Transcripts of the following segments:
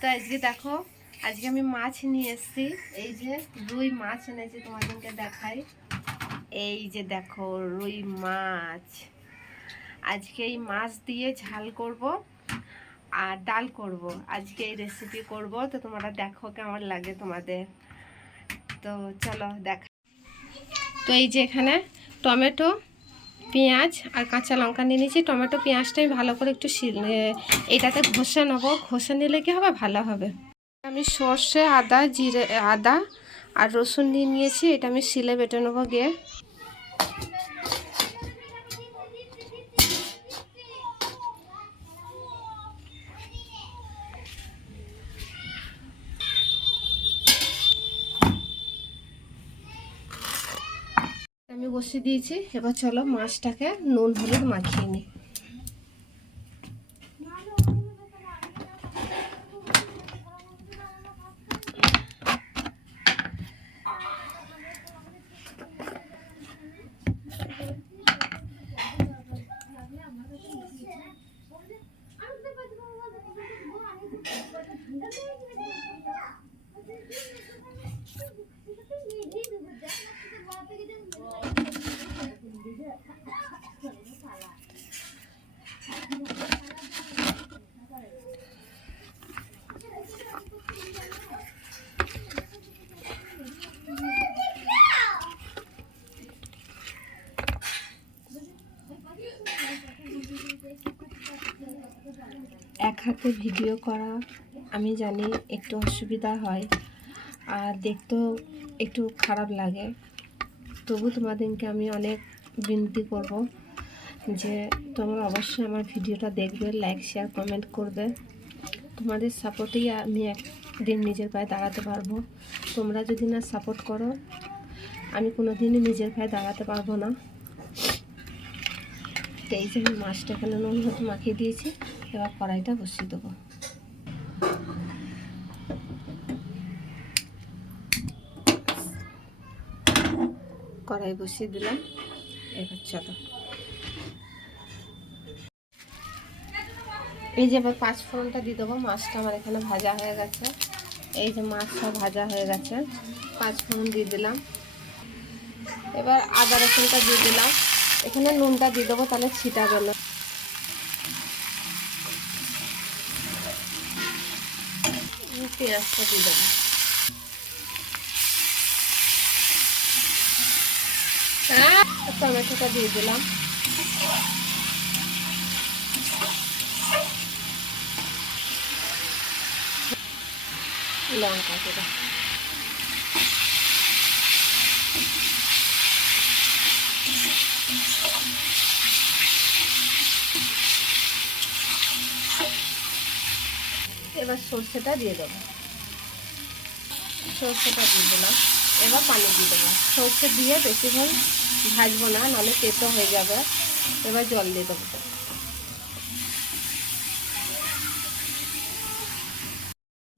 তো আজকে দেখো, আজকে আমি মাছ নিয়ে এসেছি। এই যে রুই মাছ এনেছি, তোমাদেরকে দেখাই। এই যে দেখো রুই মাছ। আজকে এই মাছ দিয়ে ঝাল করব আর ডাল করব। আজকে এই রেসিপি করব, তো তোমরা দেখো কেমন লাগে তোমাদের। তো চলো দেখা। তো এই যে এখানে টমেটো, পেঁয়াজ আর কাঁচা লঙ্কা নিয়ে নিয়েছি। টমেটো পেঁয়াজটা আমি ভালো করে একটু এটাতে ঘষে নেবো। ঘষে নিলে কি হবে, ভালো হবে। আমি সর্ষে, আদা, জিরে, আদা আর রসুন নিয়ে নিয়েছি। এটা আমি শিলে বেটে নেবো গিয়ে। আমি বসিয়ে দিয়েছি। এবার চলো মাছটাকে নুন হলুদ মাখিয়ে নিই। এক হাতে ভিডিও করা আমি জানি একটু অসুবিধা হয় আর দেখতেও একটু খারাপ লাগে। তবু তোমাদেরকে আমি অনেক বিনতি করব যে তোমরা অবশ্যই আমার ভিডিওটা দেখবে, লাইক শেয়ার কমেন্ট করবে। তোমাদের সাপোর্টেই আমি একদিন নিজের পায়ে দাঁড়াতে পারবো। তোমরা যদি না সাপোর্ট করো, আমি কোনো দিনই নিজের পায়ে দাঁড়াতে পারবো না। তো এই যে আমি মাছটা এখানে নুন হলুদ মাখিয়ে দিয়েছি। এবার কড়াইটা বসিয়ে দেবো। কড়াই বসিয়ে দিলাম। এবার চলো, এই যে এবার পাঁচ ফোড়নটা দিয়ে দেবো। মাছটা আমার এখানে ভাজা হয়ে গেছে। এই যে মাছটা ভাজা হয়ে গেছে, পাঁচ ফোড়ন দিয়ে দিলাম। এবার আদা রসুনটা দিয়ে দিলাম। এখানে নুনটা দিয়ে দেবো, তাহলে ছিটাবে না। পেঁয়াজটা দিয়ে দেবো। টমেটোটা দিয়ে দিলাম। লঙ্কা দিয়ে এবার সর্ষেটা দিয়ে দেবো। সর্ষেটা দিয়ে দিলাম। এবার পানি দিয়ে দেবো। সর্ষে দিয়ে বেশিক্ষণ ভাজবো না, নাহলে তেতো হয়ে যাবে। এবার জল দিয়ে দেবো।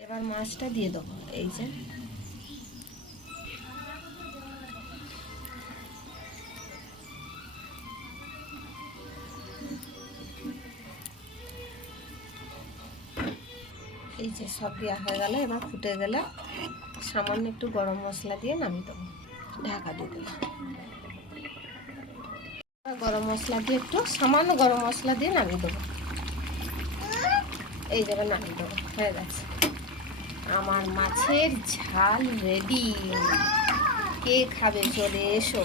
এবার মাছটা দিয়ে দেবো। এই যে সব দেওয়া হয়ে গেলে, এবার ফুটে গেলে সামান্য একটু গরম মশলা দিয়ে নামিয়ে দেবো। ঢাকা দিয়ে দেবো। গরম মশলা দিয়ে সামান্য গরম মশলা দিয়ে নামিয়ে দেবো। এই যাবে নামিয়ে দেবো। হয়ে গেছে আমার মাছের ঝাল রেডি। কে খাবে চলে এসো।